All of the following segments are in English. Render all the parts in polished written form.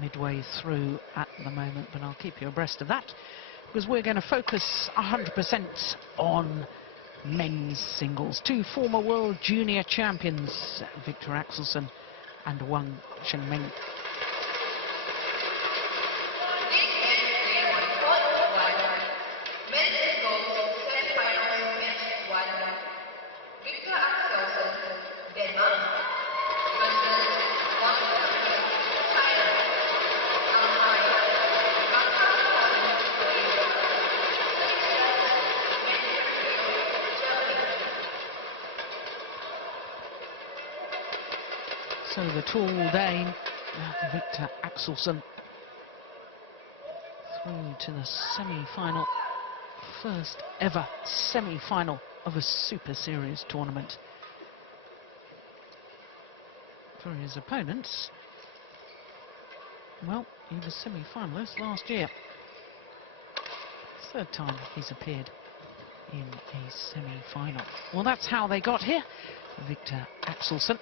midway through at the moment, but I'll keep you abreast of that, because we're going to focus 100% on men's singles. Two former world junior champions, Viktor Axelsen and Wang Zhengming. So the tall Dane, Viktor Axelsen, through to the semi-final, first ever semi-final of a Super Series tournament. For his opponents, well, he was semi-finalist last year. Third time he's appeared in a semi-final. Well, that's how they got here. Viktor Axelsen,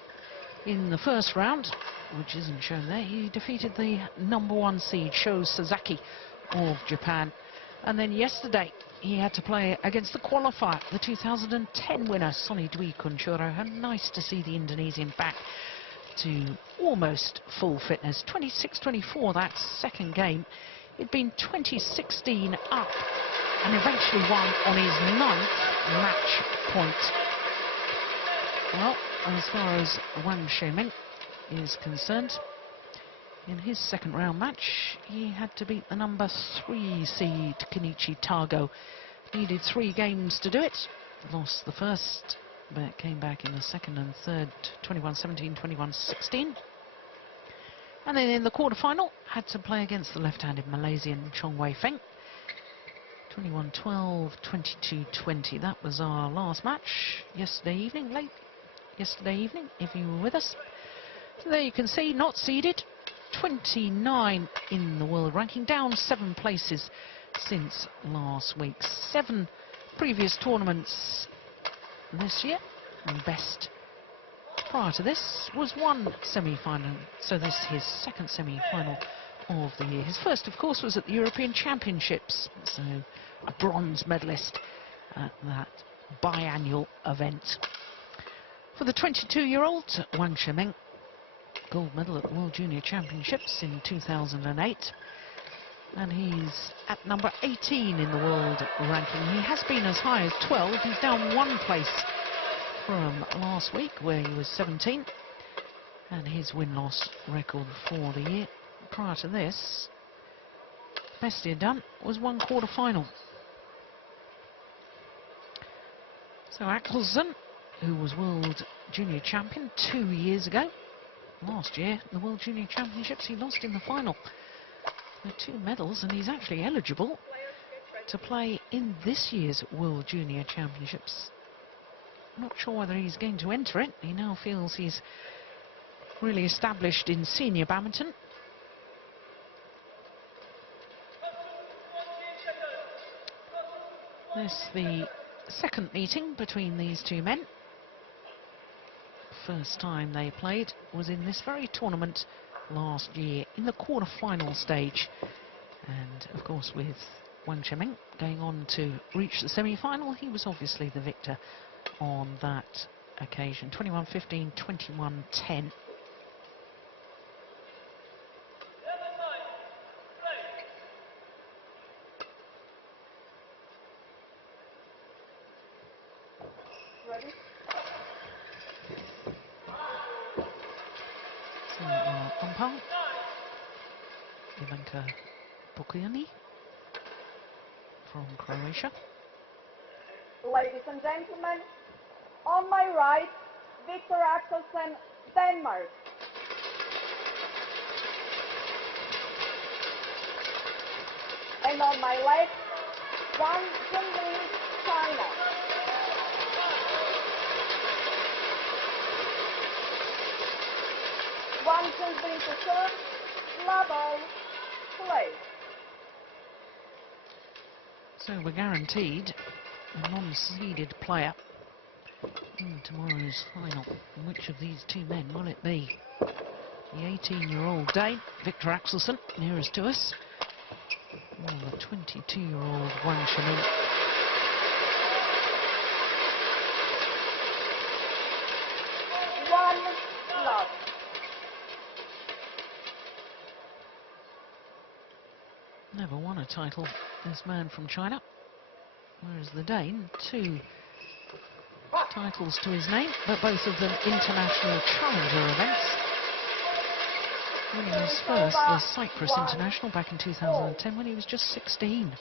in the first round, which isn't shown there, he defeated the #1 seed Sho Sasaki of Japan. And then yesterday he had to play against the qualifier, the 2010 winner Sonny Dwi Kunchoro. And nice to see the Indonesian back to almost full fitness. 26-24 that second game. He'd been 20-16 up and eventually won on his 9th match point. Well, as far as Wang Zhengming is concerned, in his second round match, he had to beat the #3 seed Kenichi Tago. Needed 3 games to do it. Lost the first, but came back in the second and third, 21-17, 21-16. And then in the quarterfinal, had to play against the left-handed Malaysian Chong Wei Feng. 21-12, 22-20. That was our last match yesterday evening, late yesterday evening, if you were with us. So there you can see, not seeded, 29 in the world ranking, down 7 places since last week. 7 previous tournaments this year, and best prior to this was 1 semi-final, so this is his second semi-final of the year. His first, of course, was at the European Championships, so a bronze medalist at that biannual event. For the 22-year-old, Wang Zhengming, gold medal at the World Junior Championships in 2008. And he's at #18 in the world ranking. He has been as high as 12. He's down 1 place from last week, where he was 17. And his win-loss record for the year prior to this, best he had done was 1 quarter-final. So Axelsen, who was World Junior Champion 2 years ago. Last year, the World Junior Championships, he lost in the final. There are 2 medals, and he's actually eligible to play in this year's World Junior Championships. Not sure whether he's going to enter it. He now feels he's really established in senior badminton. This is the second meeting between these 2 men. First time they played was in this very tournament last year in the quarter-final stage, and of course with Wang Zhengming going on to reach the semi-final, he was obviously the victor on that occasion. 21-15, 21-10. Ready? So our umpire, Ivanka Pokojani from Croatia. Ladies and gentlemen, on my right, Viktor Axelsen, Denmark. And on my left, Wang Zhengming, China. Wang Zhengming to serve, level, play. So we're guaranteed a non-seeded player in tomorrow's final. And which of these 2 men will it be? The 18-year-old Dane, Viktor Axelsen, nearest to us. Or the 22-year-old Wang Zhengming. One love. Never won a title, this man from China. Whereas the Dane, 2 titles to his name, but both of them international challenger events. Winning his first, the Cyprus International, back in 2010 when he was just 16.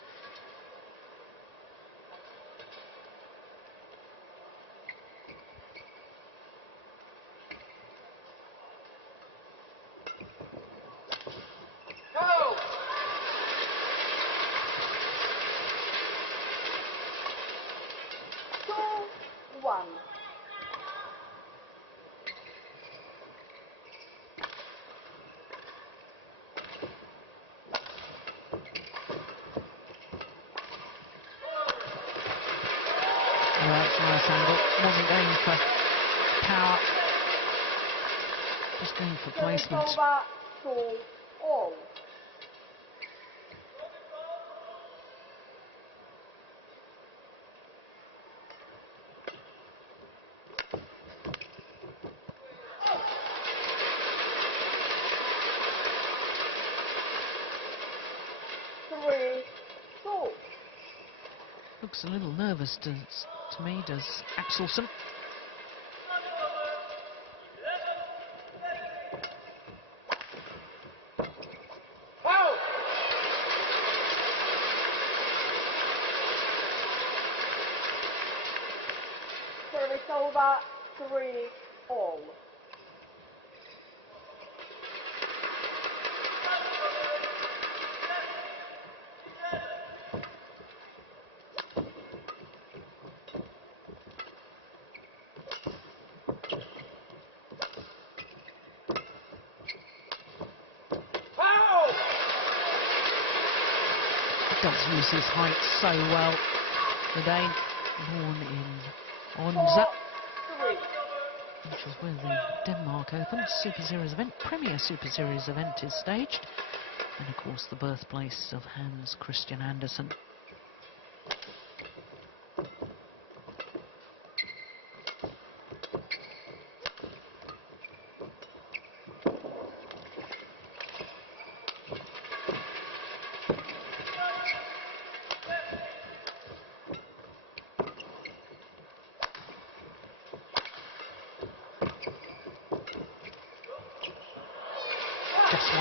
Well, that's a nice angle. Wasn't going for power, just going for placement. All. Looks a little nervous to me, does Axelsen. Service over, 3-all. Does use his height so well. The Dane, born in Onza, which is where the Denmark Open Super Series event, Premier Super Series event, is staged, and of course the birthplace of Hans Christian Andersen. Just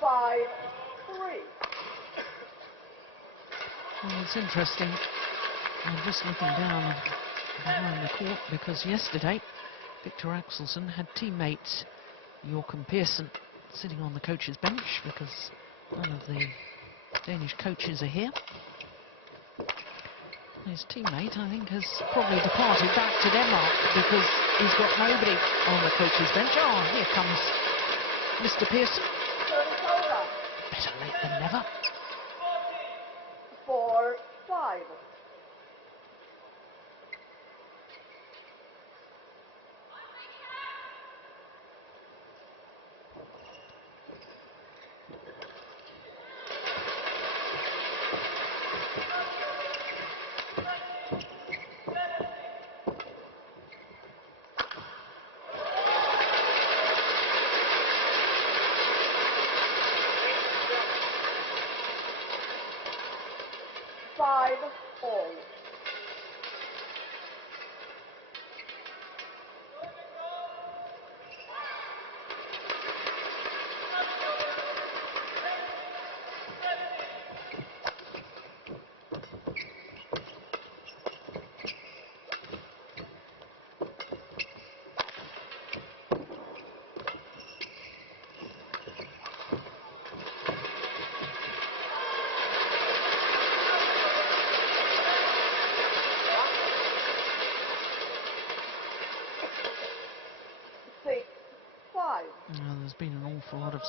wide. Well, it's interesting. I'm just looking down behind the court because yesterday Viktor Axelsen had teammate Joachim Pearson sitting on the coach's bench because none of the Danish coaches are here. His teammate, I think, has probably departed back to Denmark because he's got nobody on the coach's bench. Oh, here comes Mr. Pearson. Better late than never. 4-5. 5-all. Well, there's been an awful lot of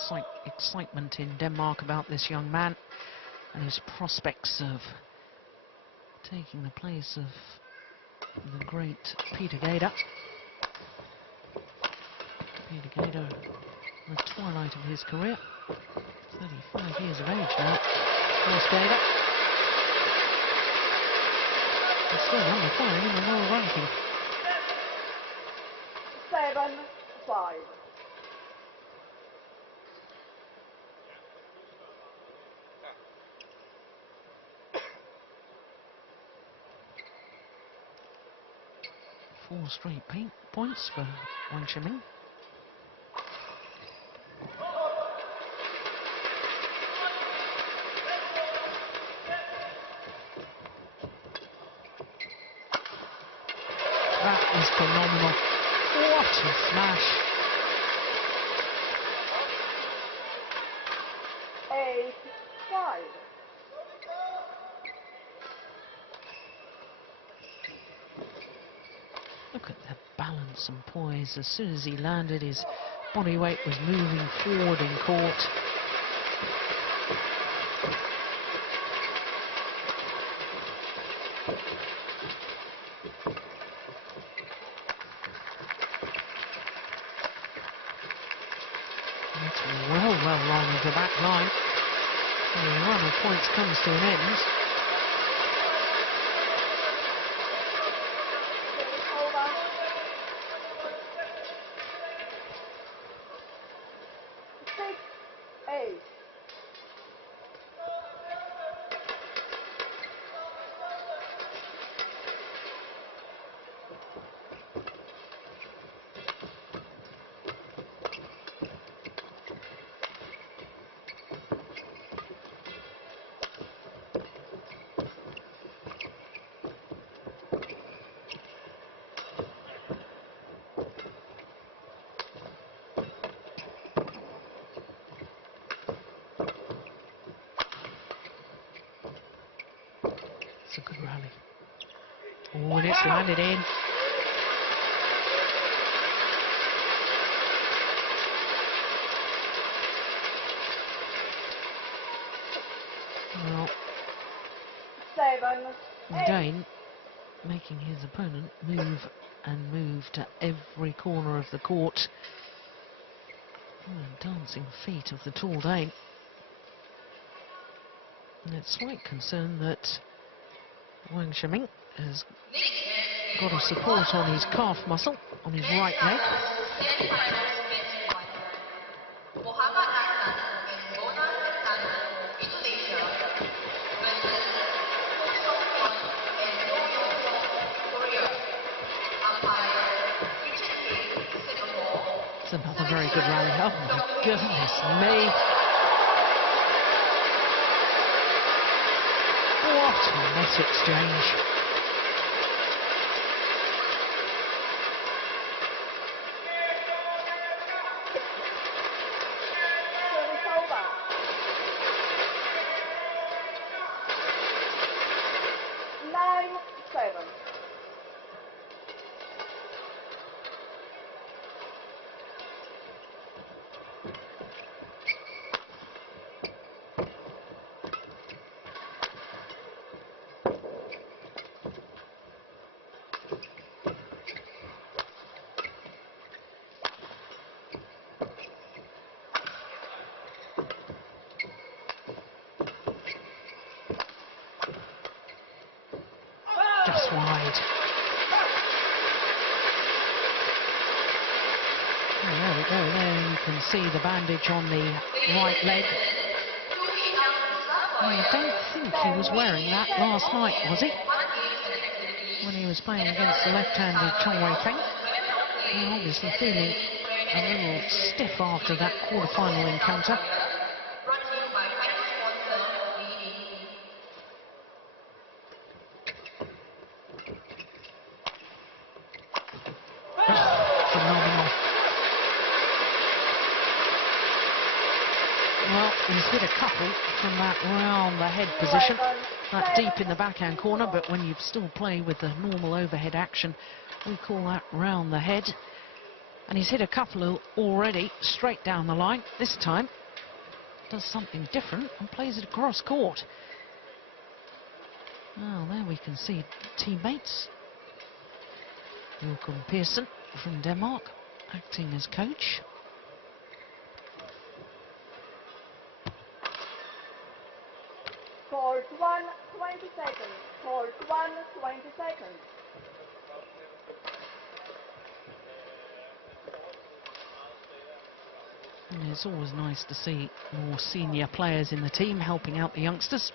excitement in Denmark about this young man and his prospects of taking the place of the great Peter Gader. Peter Gader, the twilight of his career, 35 years of age now. Horse Gader. He's still number 5 in the world ranking. 7-5. Four straight points for Wang Zhengming. That is phenomenal. What a smash. 8-5. Look at the balance and poise. As soon as he landed, his body weight was moving forward in court. That's well long of the back line. The run of points comes to an end. It's a good rally. Oh, and it's landed in. Well, 7-8. Dane making his opponent move and move to every corner of the court. Oh, dancing feet of the tall Dane. And it's slight concern that Wang Zhengming has got a support on his calf muscle, on his right leg. It's another very good rally. Oh my goodness me. What a net exchange. Service over. 9-7. Just wide. Oh, there we go. There you can see the bandage on the right leg. I don't think he was wearing that last night, was he? When he was playing against the left-handed Peng. And obviously feeling a little stiff after that quarter-final encounter. Phenomenal. Well, he's hit a couple from that round the head position, that deep in the backhand corner, but when you still play with the normal overhead action, we call that round the head. And he's hit a couple already straight down the line. This time does something different and plays it across court. Well, there we can see teammates. Joachim Pearson from Denmark acting as coach. Court 1, 20 seconds. Court 1, 20 seconds. And it's always nice to see more senior players in the team helping out the youngsters.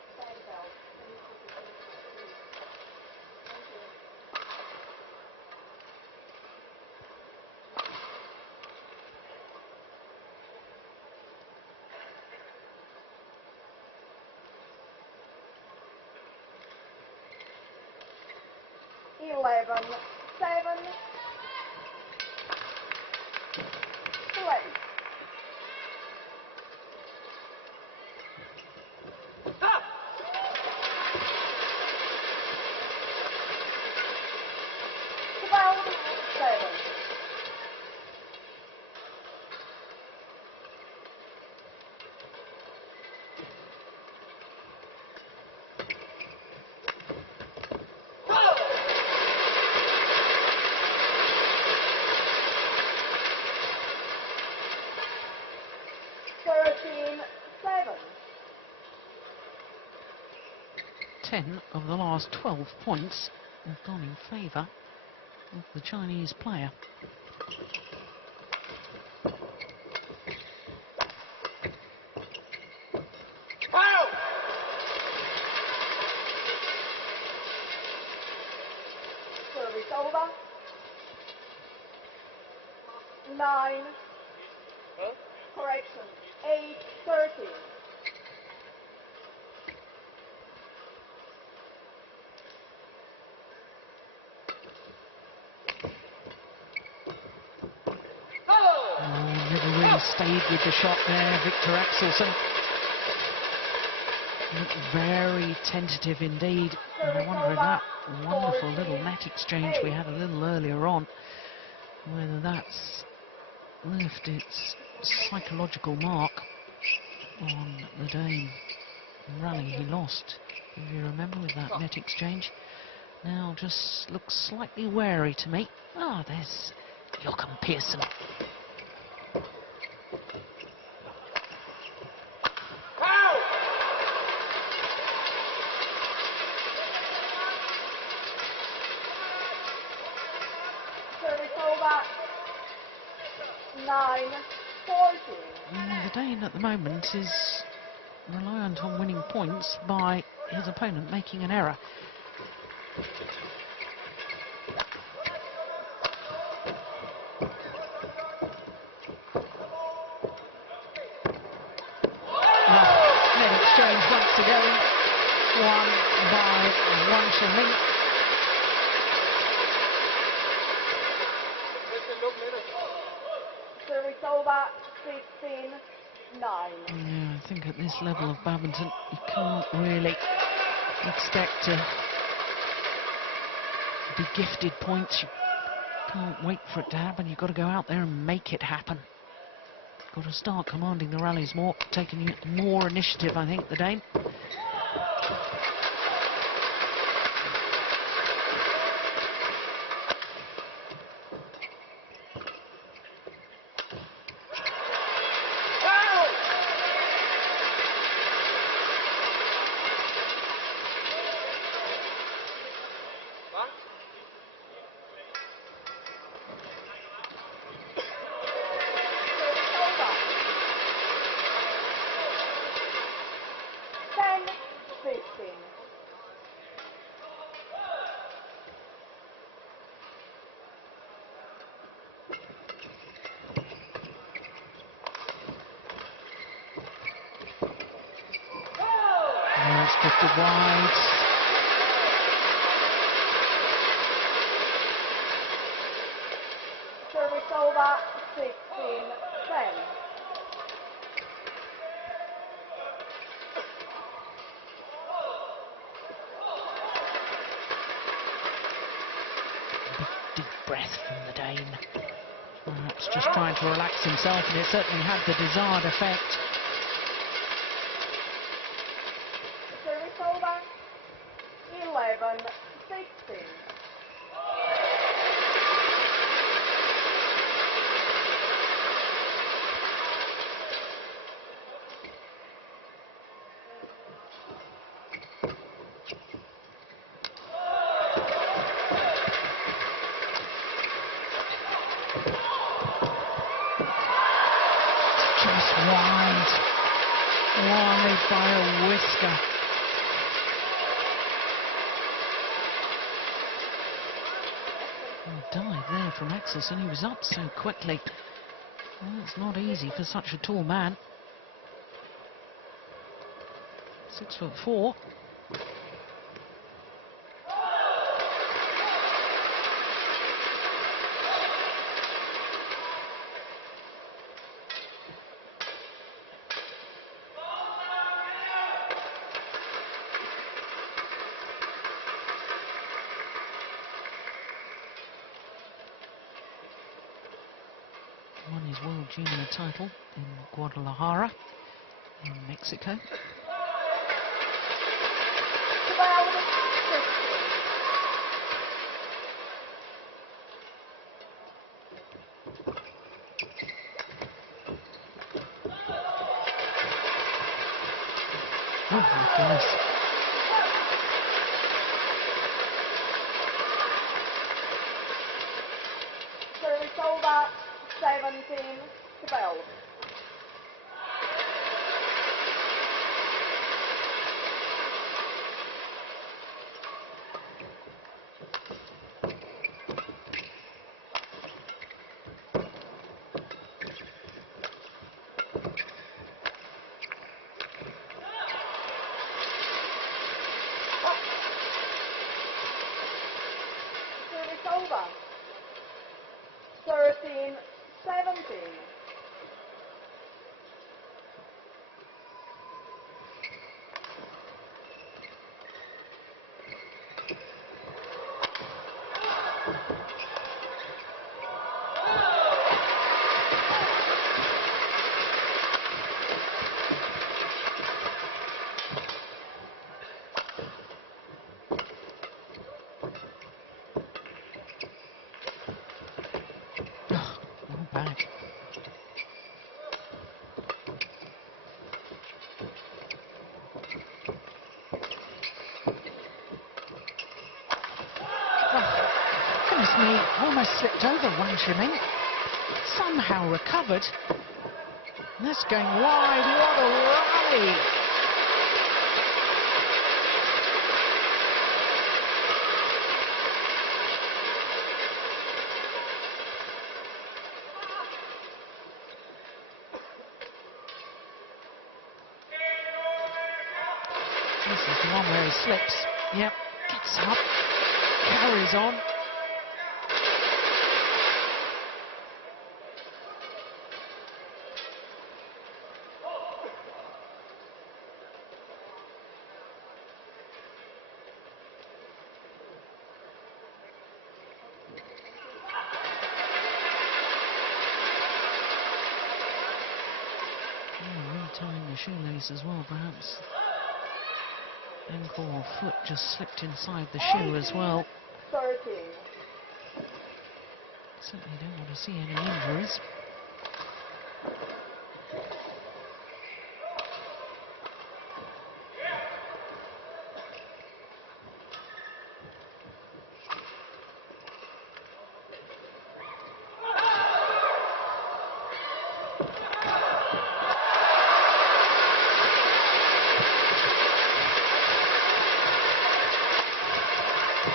11, 7, play. Stop! 12, 7. Seven. 10 of the last 12 points have gone in favour of the Chinese player. Wow! Service over. 9. Huh? Correction. 8, 13. Oh, never really stayed with the shot there, Viktor Axelsen. Looked very tentative indeed. And I wonder if that wonderful little net exchange we had a little earlier on, whether that's left its psychological mark on the Dane. Rally he lost, if you remember, with that net exchange. Now just looks slightly wary to me. Ah, there's Joachim Pearson. Service over. 9, 14. The Dane at the moment is reliant on winning points by his opponent making an error. Net exchange once again, won by Wang Zhengming. Service over. 16, 9. Yeah, I think at this level of badminton, you can't really expect to be gifted points. You can't wait for it to happen. You've got to go out there and make it happen. Got to start commanding the rallies more, taking more initiative, I think, the Dane. It's drifted wide. Service over. 16, 10. Big deep breath from the Dane. Perhaps just trying to relax himself, and it certainly had the desired effect. Service over. 11, wide by a whisker. Dive there from Axelsen. He was up so quickly. Well, it's not easy for such a tall man. 6'4". Won his World Junior title in Guadalajara, in Mexico. Oh my goodness. Service over, 17-12. Service over, 13-17. Back. Oh, goodness me, almost slipped over Wang Zhengming. Somehow recovered. And that's going wide. What a rally! This is the one where he slips. Yep, gets up, carries on. Retying the shoelace as well, perhaps. Ankle or foot just slipped inside the shoe as well. 13. Certainly don't want to see any injuries.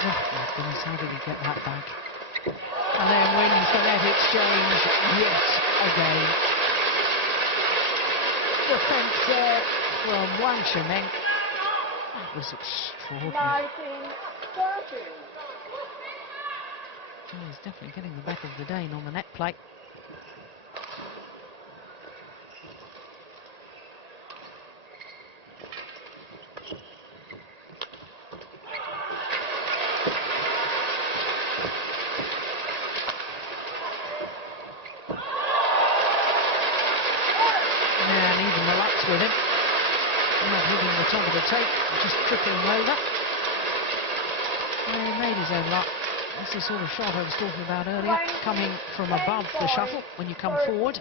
Oh my goodness, how did he get that back? And then wins the net exchange yet again. Defence there from Wang Zhengming. That was extraordinary. 19-13. Oh, he's definitely getting the better of the Dane on the net play. And even the luck's with him. Not hitting the top of the tape, just tripping over. And he made his own luck. That's the sort of shot I was talking about earlier, coming from above the shuttle when you come forward.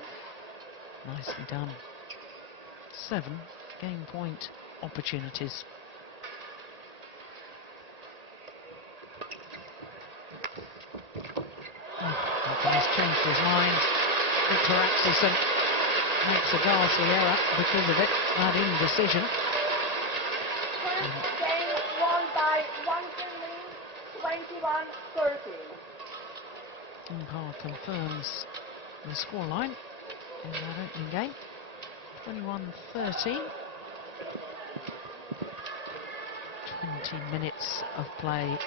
Nicely done. 7 game point opportunities. Oh, he's changed his mind. Viktor Axelsen makes a ghastly error because of it, that indecision. First game won by Wang Zhengming, 21-13. Carl confirms the scoreline in that opening game. 21-13. 20 minutes of play.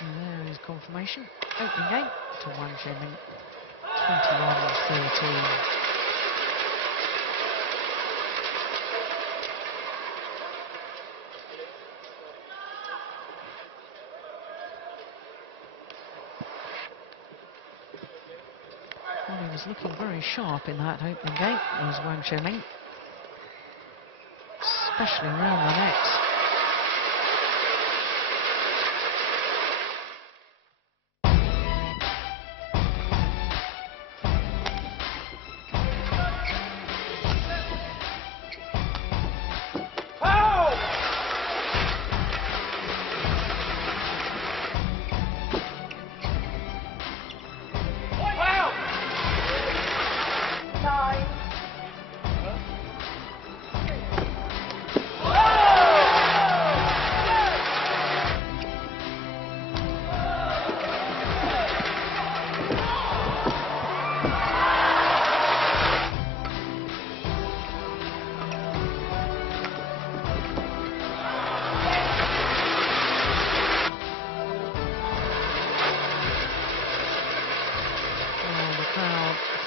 And there is confirmation. Opening game to Wang Zhengming. 21-13. Well, he was looking very sharp in that opening game, was Wang Zhengming, especially around the net.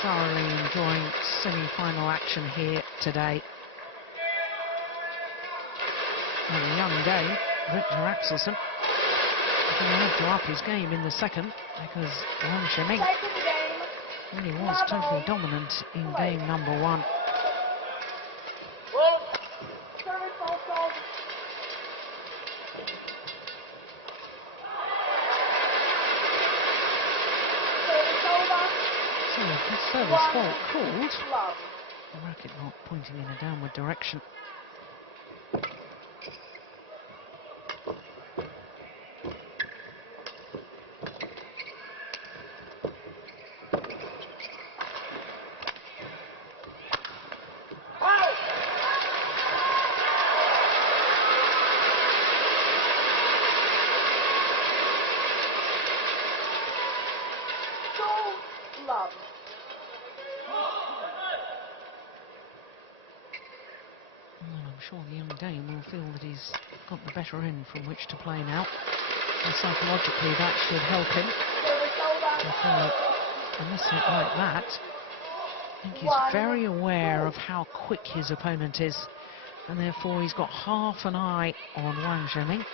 Thoroughly enjoying semi-final action here today. And a young game, Viktor Axelsen, going to have to up his game in the second because Wang Zhengming really was totally dominant in game number one. So, his service fault called. The racket not pointing in a downward direction. I'm sure the young Dane will feel that he's got the better end from which to play now. And psychologically that should help him. In a set like that, I think he's very aware of how quick his opponent is. And therefore he's got half an eye on Wang Zhengming.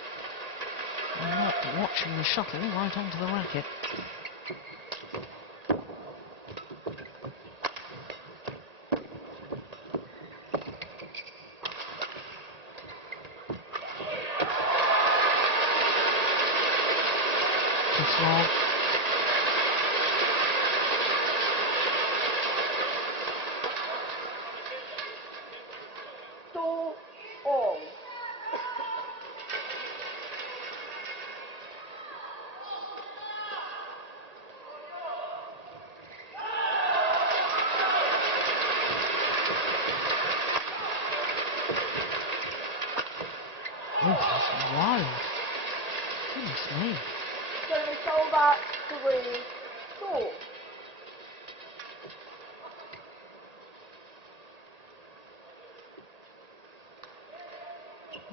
And not watching the shuttle right onto the racket. Long. 2-all. Oh, that's wild. Goodness me. Service over, 3-2.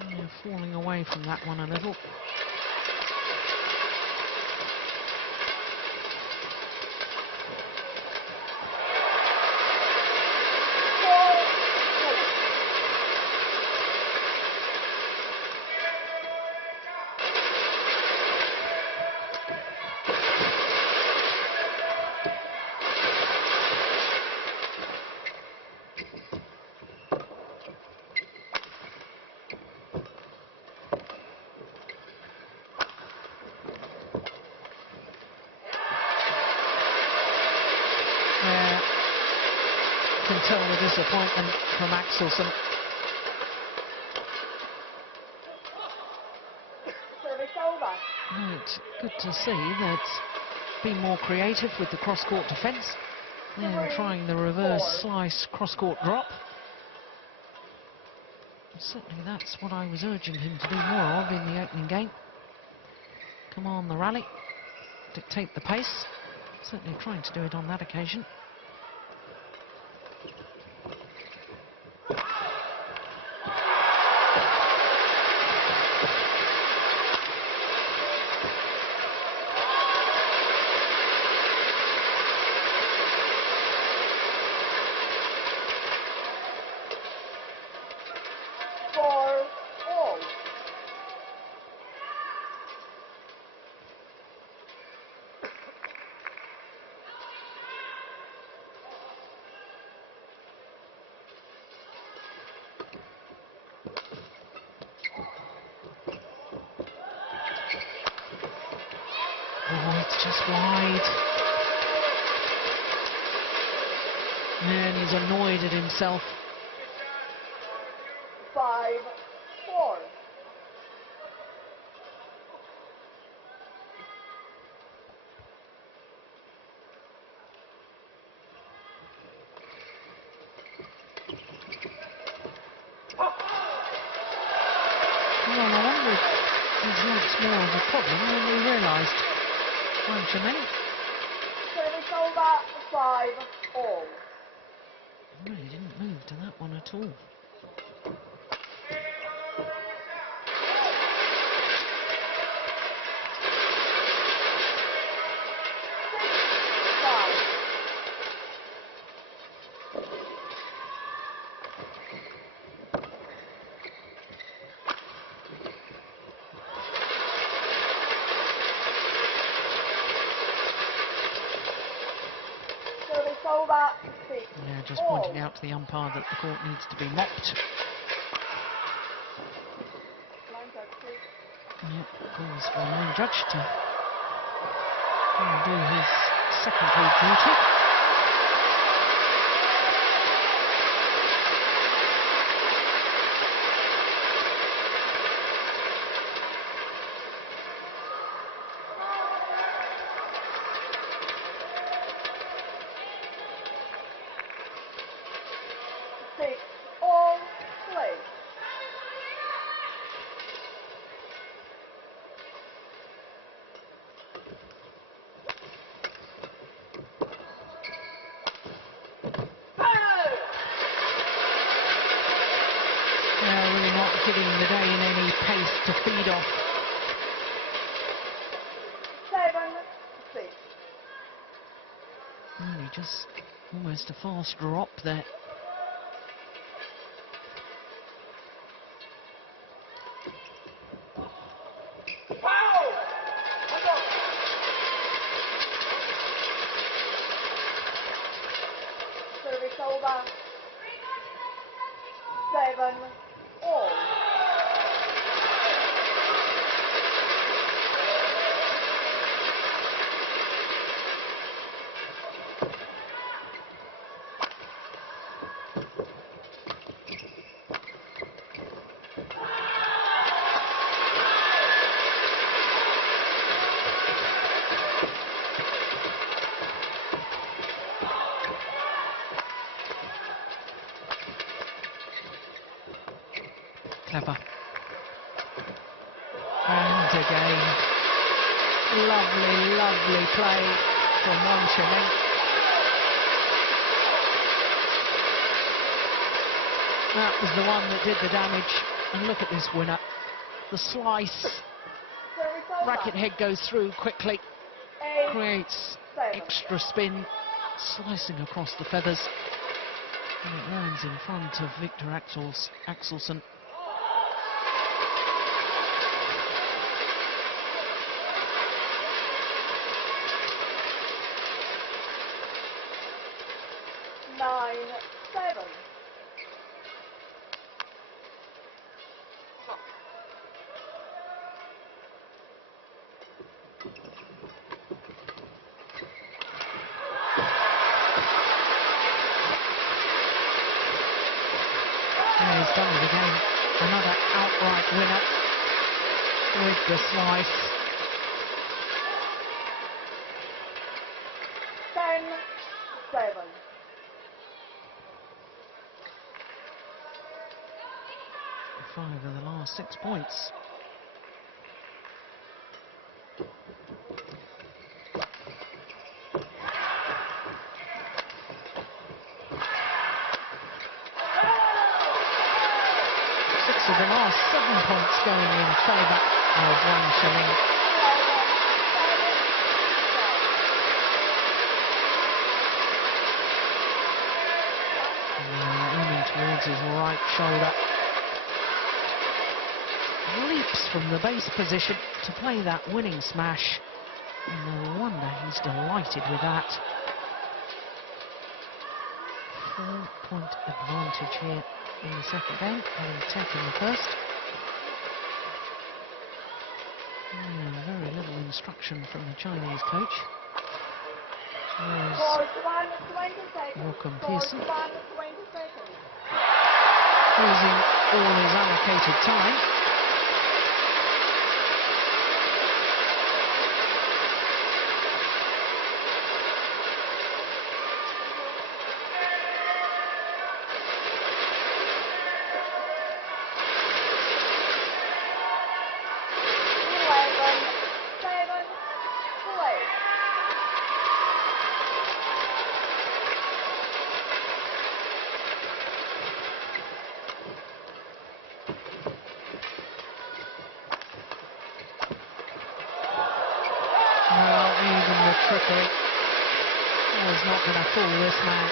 Yeah, falling away from that one a little. Can tell the disappointment from Axelsen. Service over. Right, good to see that been more creative with the cross-court defence. They're trying the reverse slice cross-court drop. And certainly that's what I was urging him to do more of in the opening game. Come on, the rally. Dictate the pace. Certainly trying to do it on that occasion. Oh, it's just wide. And he's annoyed at himself. 5-4. Well, I wonder if he's lots more of a problem than we realised. Wang Zhengming. Service over, 5-all. Really didn't move to that one at all. Over, 6. Yeah, just pointing out to the umpire that the court needs to be mopped. Yeah, calls for a line judge to do his secondary duty. Really not giving the Dane any pace to feed off. 7-6. Really just almost a fast drop there. Service over, 7-all. Clever. And again, lovely, lovely play from Wang Zhengming. That was the one that did the damage. And look at this winner. The slice. Racket head goes through quickly. Creates extra spin. Slicing across the feathers. And it lands in front of Viktor Axelsen. Yeah, he's done it again. Another outright winner with the slice. last 6 points. Of the last 7 points going in favour of Wang Zhengming. Aiming towards his right shoulder. Leaps from the base position to play that winning smash. And no wonder he's delighted with that. 4-point advantage here in the second game, having taken the first. Very little instruction from the Chinese coach. Pearson using all his allocated time. Trickery was not going to fool this man.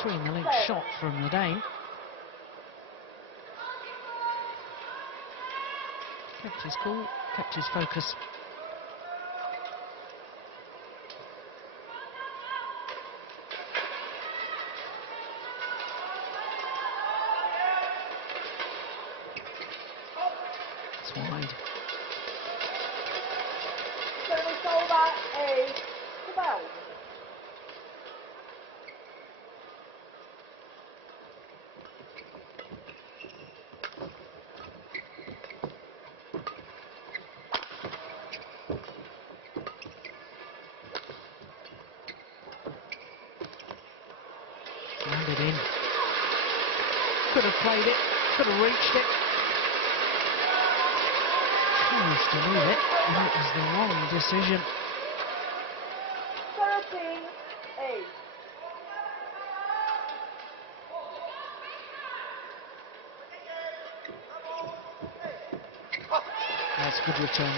3 in the link shot from the Dane. Kept his cool, kept his focus. It's wide. Landed in. Could have played it, could have reached it. Chose to leave it, and it was the wrong decision. 13-8. That's a good return.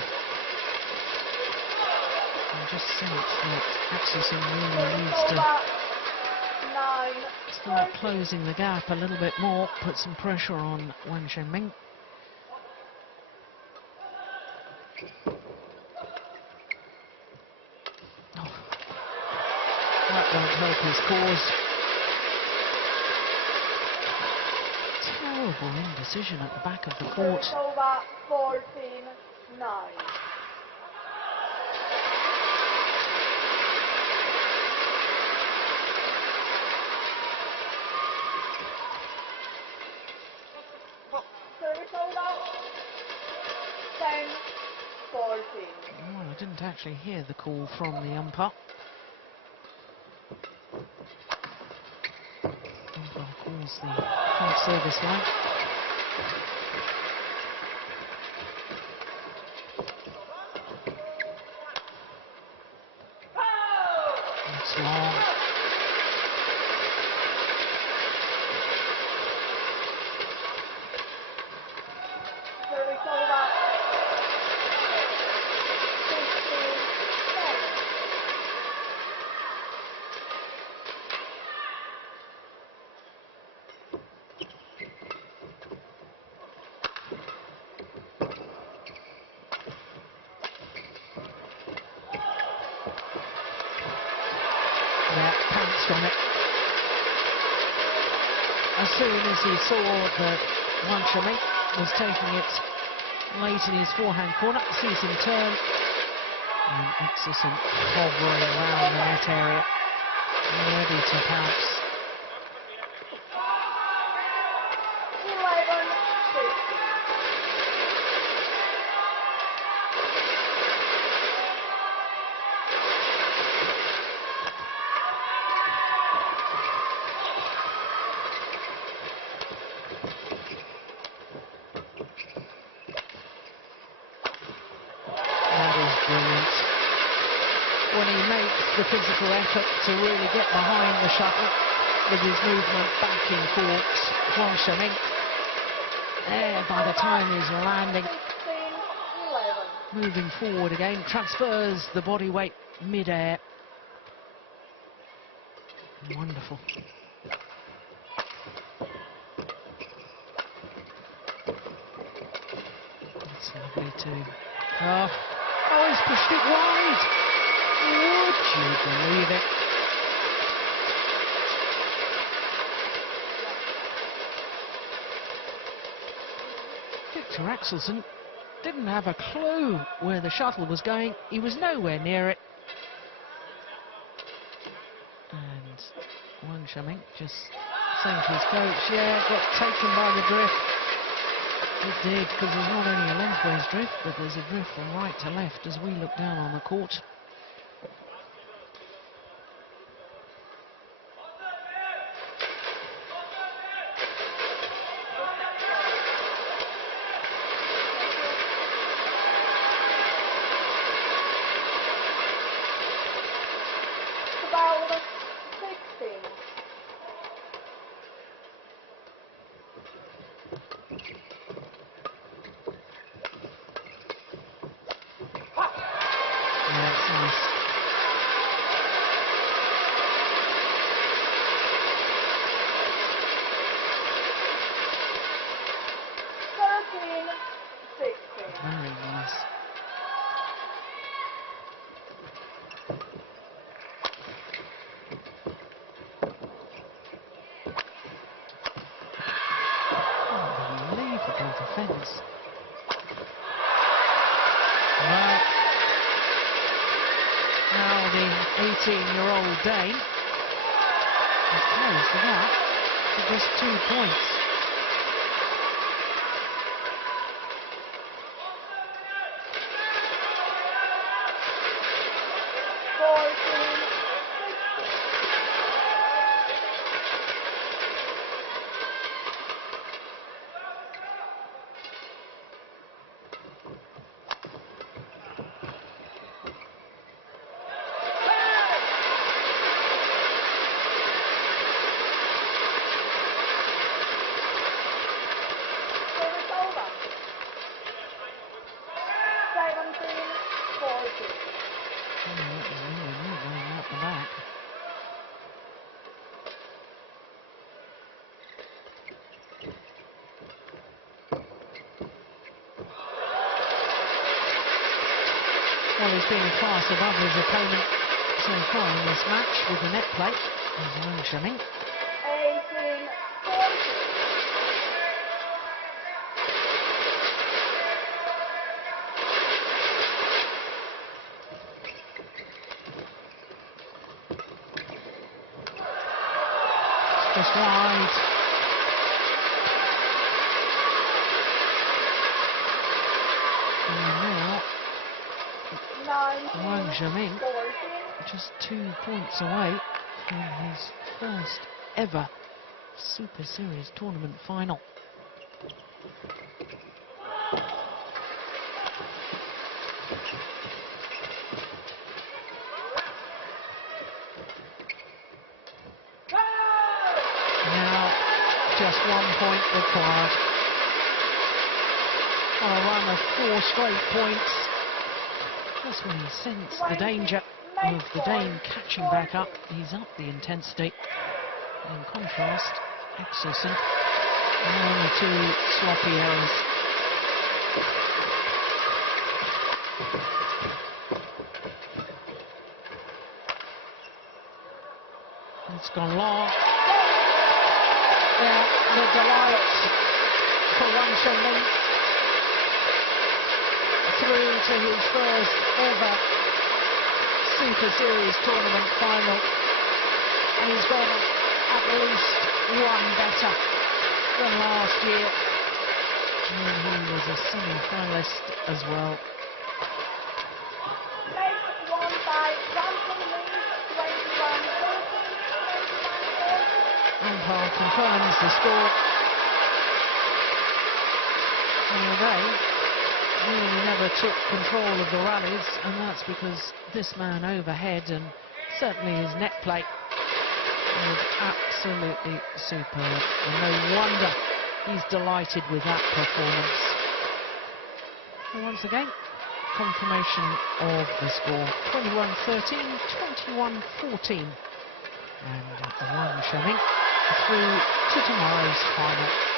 I just sense that Axelsen really needs to start closing the gap a little bit more, put some pressure on Wang Zhengming. Oh, that won't help his cause. Terrible indecision at the back of the court. 14-9. Oh, I didn't actually hear the call from the umpire. Umpire calls the front service line. That's long. Yeah, pounced on it. As soon as he saw that Wang Zhengming was taking it late in his forehand corner, sees him turn, and Axelsen hovering around the net area, ready to pounce. 11-6. the physical effort to really get behind the shuttle with his movement back in court. Wang Zhengming there by the time he's landing, 16-11. moving forward again, transfers the body weight mid-air. Wonderful. That's lovely too. Oh, he's pushed it wide. Would you believe it? Viktor Axelsen didn't have a clue where the shuttle was going. He was nowhere near it. And Wang Zhengming just saying to his coach, yeah, got taken by the drift. It did, because there's not only a lengthways drift, but there's a drift from right to left as we look down on the court. About 16. Yeah, it's nice. Very nice. Unbelievable defence. Well, now the 18-year-old Dane is close to that for just 2 points. Well, he's been a class above his opponent so far in this match with the net play. There's Wang Zhengming. 18-40. Just wide. And now Wang Zhengming just 2 points away from his first ever Super Series tournament final. Now just 1 point required on a run of 4 straight points. That's when he sensed the danger of the Dane catching back up. He's upped the intensity. In contrast, Axelsen, 1 or 2 sloppy errors. It's gone long. Yeah, the delight for Wang Zhengming through to his first ever Super Series tournament final, and he's gone at least 1 better than last year, and he was a semi-finalist as well. Match won by Wang Zhengming, 21-14, 21-14. Umpire confirms the score. Well, they really never took control of the rallies, and that's because this man overhead and Certainly his net play was absolutely superb, and no wonder he's delighted with that performance. So once again, confirmation of the score: 21-13, 21-14, and Wang Zhengming through to tomorrow's final.